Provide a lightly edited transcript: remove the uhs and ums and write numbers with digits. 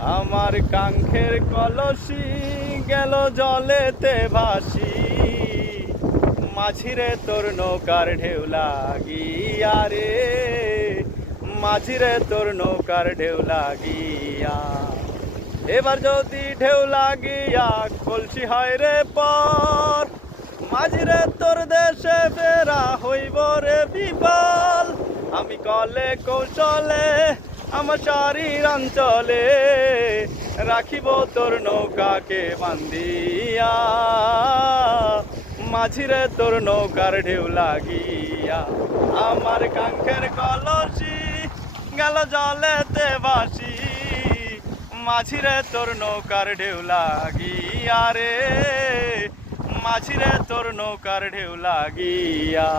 আমার কাঙ্ক্ষের কলসি গেল জলেতে ভাসি, মাঝিরে তোর নৌকার ঢেউ লাগিয়া রে, মাঝিরে তোর নৌকার ঢেউ লাগিয়া। এবার যদি ঢেউ লাগিয়া কলসি হয় রে পর, মাঝিরে তোর দেশে ফেরা হইব রে বিফল। আমি কলে কৌশলে আমার শরীর অঞ্চলে রাখিব তোর নৌকাকে বান্ধিয়া, মাঝিরে তোর নৌকার ঢেউ লাগিয়া। আমার কাঙ্ক্ষের কলসি গেল জলেতে ভাসি, মাঝিরে তোর নৌকার ঢেউ লাগিয়া রে, মাঝিরে তোর নৌকার ঢেউ লাগিয়া।